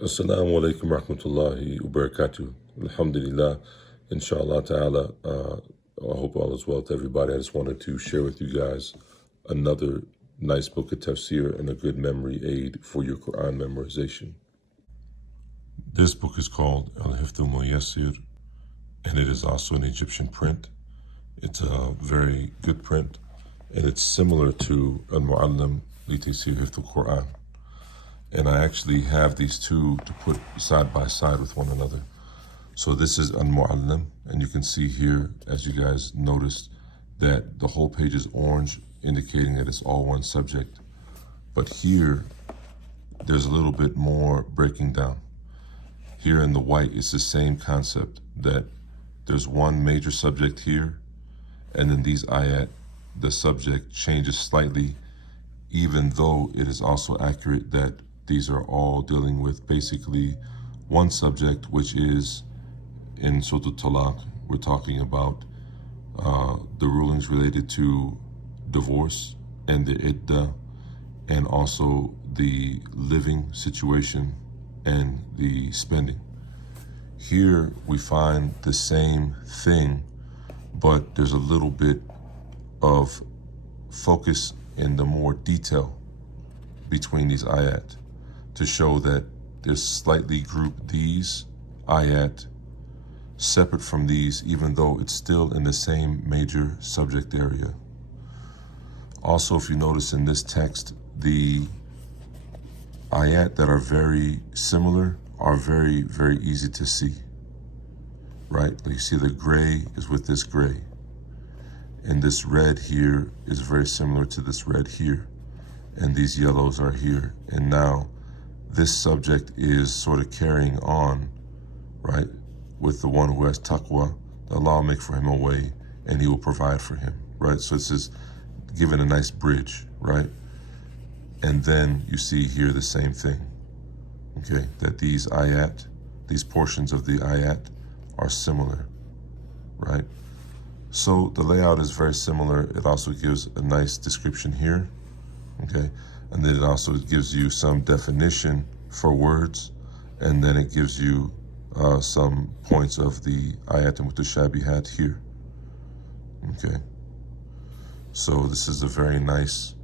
Assalamu alaikum rahmatullahi wa barakatuh. Alhamdulillah. Inshallah ta'ala. I hope all is well to everybody. I just wanted to share with you guys another nice book of tafsir and a good memory aid for your Quran memorization. This book is called Al-Hifdh al-Muyassir, and it is also an Egyptian print. It's a very good print, and it's similar to Al-Mu'allim li Taysir Hifdh al-Quran. And I actually have these two to put side by side with one another. So this is Al-Mu'allim, and you can see here, as you guys noticed, that the whole page is orange, indicating that it's all one subject. But here, there's a little bit more breaking down. Here in the white, it's the same concept, that there's one major subject here, and then these ayat, the subject changes slightly, even though it is also accurate that these are all dealing with basically one subject, which is in Surah Al-Talaq. We're talking about the rulings related to divorce and the iddah, and also the living situation and the spending. Here we find the same thing, but there's a little bit of focus in the more detail between these ayat, to show that there's slightly grouped these ayat separate from these, even though it's still in the same major subject area. Also, if you notice in this text, the ayat that are very similar are very, very easy to see, right? You see the gray is with this gray, and this red here is very similar to this red here, and these yellows are here. And now this subject is sort of carrying on, right, with the one who has taqwa. Allah will make for him a way, and he will provide for him, right? So it's just given a nice bridge, right? And then you see here the same thing, okay, that these ayat, these portions of the ayat are similar, right? So the layout is very similar. It also gives a nice description here, okay? And then it also gives you some definition for words, and then it gives you some points of the ayat and mutashabihat here. Okay, so this is a very nice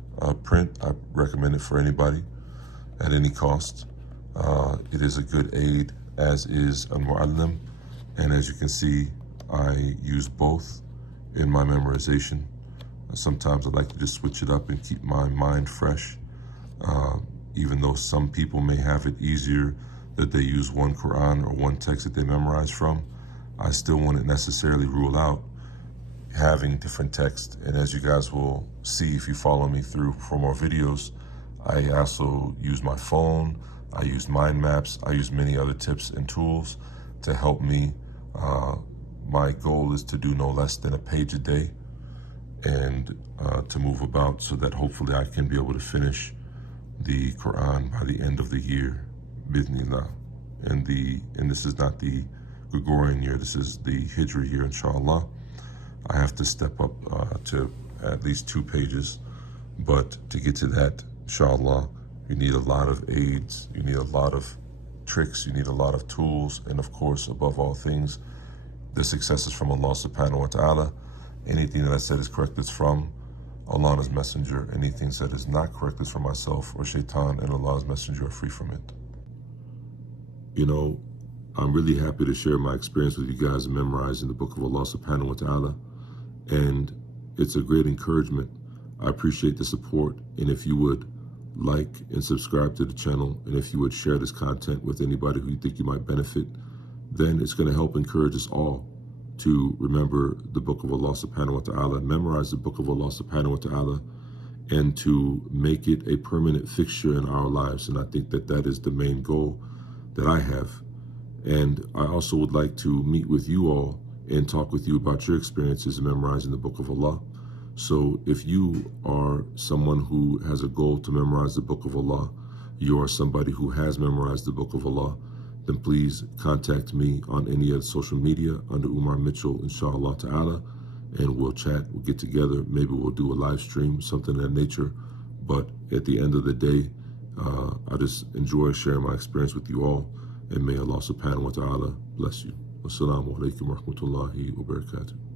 print. I recommend it for anybody at any cost. It is a good aid, as is Al-Mu'allim, and as you can see, I use both in my memorization. Sometimes I like to just switch it up and keep my mind fresh. Even though some people may have it easier that they use one Quran or one text that they memorize from, I still wouldn't necessarily rule out having different texts. And as you guys will see if you follow me through for more videos, I also use my phone, I use mind maps, I use many other tips and tools to help me. My goal is to do no less than a page a day, and to move about so that hopefully I can be able to finish the Quran by the end of the year, bidnillah. And this is not the Gregorian year, this is the Hijri year, inshallah. I have to step up to at least 2 pages, but to get to that, inshallah, you need a lot of aids, you need a lot of tricks, you need a lot of tools, and of course, above all things, the success is from Allah subhanahu wa ta'ala. Anything that I said is correct is from Allah and His Messenger. Anything said is not correct is from myself or Shaitan, and Allah's Messenger are free from it. You know, I'm really happy to share my experience with you guys in memorizing the book of Allah subhanahu wa ta'ala, and it's a great encouragement. I appreciate the support, and if you would like and subscribe to the channel, and if you would share this content with anybody who you think you might benefit, then it's going to help encourage us all to remember the book of Allah subhanahu wa ta'ala, memorize the book of Allah subhanahu wa ta'ala, and to make it a permanent fixture in our lives. And I think that that is the main goal that I have. And I also would like to meet with you all and talk with you about your experiences in memorizing the book of Allah. So if you are someone who has a goal to memorize the book of Allah, you are somebody who has memorized the book of Allah, then please contact me on any of the social media under Umar Mitchell, inshallah ta'ala, and we'll chat, we'll get together, maybe we'll do a live stream, something of that nature. But at the end of the day, I just enjoy sharing my experience with you all, and may Allah subhanahu wa ta'ala bless you. Wassalamu alaikum wa rahmatullahi wa barakatuh.